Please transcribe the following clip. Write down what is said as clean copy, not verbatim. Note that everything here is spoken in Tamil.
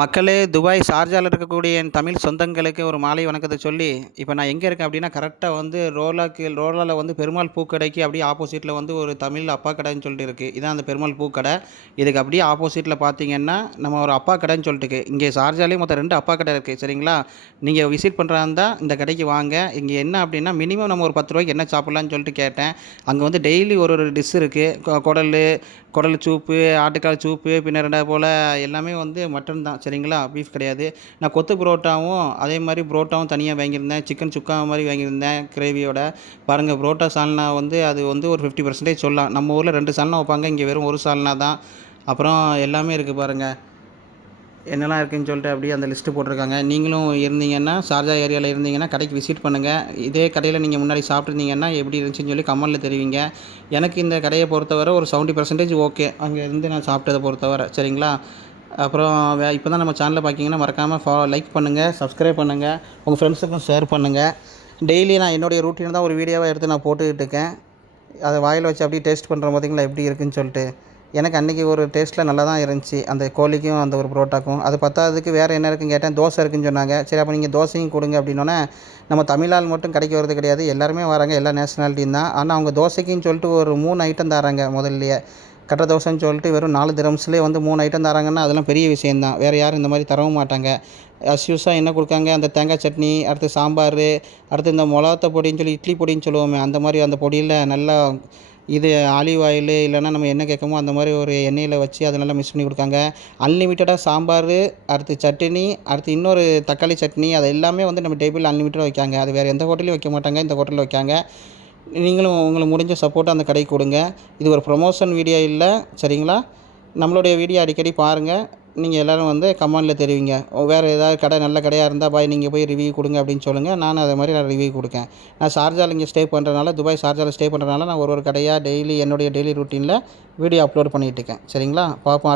மக்களே, துபாய் ஷார்ஜால இருக்கக்கூடிய என் தமிழ் சொந்தங்களுக்கு ஒரு மாலை வணக்கத்த சொல்லி, இப்போ நான் எங்கே இருக்கேன் அப்படின்னா, கரெக்ட்டா வந்து ரோலால வந்து பெருமாள் பூக்கடைக்கு அப்படியே ஆப்போசிட்ல வந்து ஒரு தமிழ் அப்பா கடைன்னு சொல்லிட்டு இருக்கு. இதான் அந்த பெருமாள் பூக்கடை. இதுக்கு அப்படியே ஆப்போசிட்ல பார்த்தீங்கன்னா, நம்ம ஒரு அப்பா கடைன்னு சொல்லிட்டு இருக்கு. இங்கே ஷார்ஜாலயே மொத்தம் 2 அப்பா கடை இருக்கு. சரிங்களா? நீங்க விசிட் பண்றதா இருந்தா இந்த கடைக்கு வாங்க. இங்க என்ன அப்படின்னா, மினிமம் நம்ம ஒரு ரூ. 10 என்ன சாப்பிடலாம்னு சொல்லிட்டு கேட்டேன். அங்க வந்து டெய்லி ஒரு டிஷ் இருக்கு. குடல் சூப்பு, ஆட்டுக்கால் சூப்பு, பின்ன 2வது போல எல்லாமே வந்து மட்டன் தான். சரிங்களா? பீஃப் கிடையாது. நான் கொத்து புரோட்டாவும், அதே மாரி புரோட்டாவும் தனியா வாங்கியிருந்தேன். சிக்கன் சுக்கா மாரி வாங்கியிருந்தேன் கிரேவியோட. பாருங்க புரோட்டா சால்னா வந்து அது வந்து ஒரு 50% சொல்லலாம். நம்ம ஊர்ல 2 சால்னா வைப்பாங்க. இங்க வெறும் 1 சால்னா தான். அப்புறம் எல்லாமே இருக்கு பாருங்க. என்னலாம் இருக்குன்னு சொல்லிட்டு அப்படியே அந்த லிஸ்ட்டு போட்டிருக்காங்க. நீங்களும் இருந்தீங்கன்னா, ஷார்ஜா ஏரியால இருந்தீங்கன்னா, கடைக்கு விசிட் பண்ணுங்க. இதே கடையில நீங்க முன்னாடி சாப்பிட்டுருந்தீங்கன்னா, எப்படி இருந்துச்சுன்னு சொல்லி கமெண்ட்ல தெரிவிங்க. எனக்கு இந்த கடைய பொறுத்தவரை ஒரு 70% ஓகே. அங்க இருந்து நான் சாப்பிட்டத பொறுத்தவரை. சரிங்களா? அப்புறம் இப்போ தான் நம்ம சேனல பார்க்கீங்கன்னா, மறக்காம லைக் பண்ணுங்க, சப்ஸ்கிரைப் பண்ணுங்க. உங்க ஃப்ரெண்ட்ஸுக்கும் ஷேர் பண்ணுங்க. டெய்லி நான் என்னுடைய ரூட்டீன தான் ஒரு வீடியோவா எடுத்து நான் போட்டுக்கிட்டு இருக்கேன். அத வாயில வச்சு அப்படியே டேஸ்ட் பண்றேன் பார்த்தீங்களா, எப்படி இருக்குன்னு சொல்லிட்டு. எனக்கு அன்னைக்கு ஒரு டேஸ்ட்ல நல்லா தான் இருந்துச்சு. அந்த கோழிக்கும், அந்த ஒரு புரோட்டாக்கும். அது பத்தாததுக்கு வேற என்ன இருக்குன்னு கேட்டேன். தோசை இருக்குன்னு சொன்னாங்க. சரி அப்ப நீங்க தோசையும் குடுங்க அப்படின்னோனே, நம்ம தமிழ் ஆள் மட்டும் கடைக்கு வரது கிடையாது. எல்லாருமே வராங்க. எல்லா நேஷனாலிட்டியும் தான். ஆனா அவங்க தோசைக்குன்னு சொல்லிட்டு ஒரு 3 ஐட்டம் தராங்க முதல்லயே. கட்ட தோசைன்னு சொல்லிட்டு வெறும் 4 திரம்ஸ்லயே வந்து 3 ஐட்டம் தராங்கன்னா, அதெல்லாம் பெரிய விஷயம் தான். வேற யாரும் இந்த மாரி தரவும் மாட்டாங்க. யூசுவலா என்ன குடுக்காங்க, அந்த தேங்காய் சட்னி, அடுத்து சாம்பாரு, அடுத்து இந்த மொளகாத்த பொடின்னு சொல்லி இட்லி பொடின்னு சொல்லுவோமே, அந்த மாரி அந்த பொடியில நல்லா இது ஆலிவ் ஆயிலு இல்லன்னா நம்ம என்ன கேட்கோமோ அந்த மாரி ஒரு எண்ணெயில வச்சு அத நல்லா மிக்ஸ் பண்ணி குடுக்காங்க. அன்லிமிட்டடா சாம்பாரு, அடுத்து சட்டினி, அடுத்து இன்னொரு தக்காளி சட்னி அது எல்லாமே வந்து நம்ம டேபிள்ல அன்லிமிட்டடா வைக்காங்க. அது வேற எந்த ஹோட்டல்லயும் வைக்க மாட்டாங்க. இந்த ஹோட்டல்ல வைக்காங்க. நீங்களும் உங்களுக்கு முடிஞ்ச சப்போர்ட்ட அந்த கடைக்கு குடுங்க. இது ஒரு ப்ரமோஷன் வீடியோ இல்ல. சரிங்களா? நம்மளுடைய வீடியோ அடிக்கடி பாருங்க. நீங்க எல்லாரும் வந்து கமெண்ட்ல தெரிவிங்க. வேற ஏதாவது கடை நல்ல கடையா இருந்தா, "பாய் நீங்க போய் ரிவ்யூ குடுங்க" அப்படின்னு சொல்லுங்க. நானும் அதே மாரி நான் ரிவ்யூ குடுக்கேன். நான் ஷார்ஜால இங்க ஸ்டே பண்றதுனால, துபாய் ஷார்ஜால ஸ்டே பண்றதுனால, நான் ஒரு கடையா டெய்லி என்னுடைய டெய்லி ரூட்டீன்ல வீடியோ அப்லோட் பண்ணிட்டு இருக்கேன். சரிங்களா? பார்ப்போம்